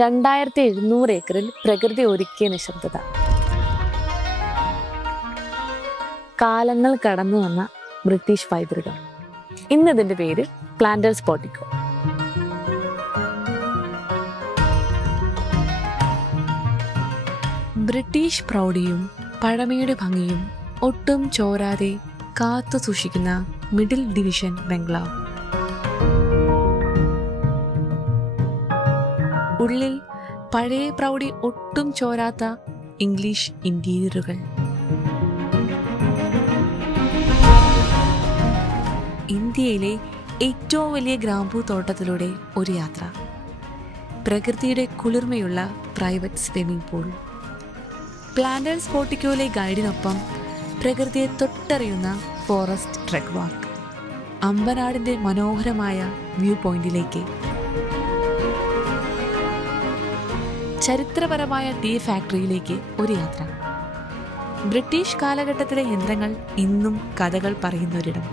2700 ഏക്കറിൽ പ്രകൃതി ഒരുക്കിയ നിശബ്ദത. കാലങ്ങൾ കടന്നു വന്ന ബ്രിട്ടീഷ് പൈതൃകം. ഇന്നതിൻ്റെ പേര് പ്ലാന്റേഴ്സ് പോർട്ടിക്കോ. ബ്രിട്ടീഷ് പ്രൗഢിയും പഴമയുടെ ഭംഗിയും ഒട്ടും ചോരാതെ കാത്തു സൂക്ഷിക്കുന്ന മിഡിൽ ഡിവിഷൻ ബംഗ്ലാവ്. ഉള്ളിൽ പഴയ പ്രൗഢി ഒട്ടും ചോരാത്ത ഇംഗ്ലീഷ് ഇന്റീരിയറുകൾ. ഇന്ത്യയിലെ ഏറ്റവും വലിയ ഗ്രാമ്പൂ തോട്ടത്തിലൂടെ ഒരു യാത്ര. പ്രകൃതിയുടെ കുളിർമയുള്ള പ്രൈവറ്റ് സ്വിമ്മിംഗ് പൂൾ. പ്ലാന്റേഴ്സ് പോർട്ടിക്കോയിലെ ഗൈഡിനൊപ്പം പ്രകൃതിയെ തൊട്ടറിയുന്ന ഫോറസ്റ്റ് ട്രെക്ക് വാക്ക്. അമ്പനാടിൻ്റെ മനോഹരമായ വ്യൂ പോയിന്റിലേക്ക്. ചരിത്രപരമായ ടീ ഫാക്ടറിയിലേക്ക് ഒരു യാത്ര. ബ്രിട്ടീഷ് കാലഘട്ടത്തിലെ യന്ത്രങ്ങൾ ഇന്നും കഥകൾ പറയുന്നൊരിടം.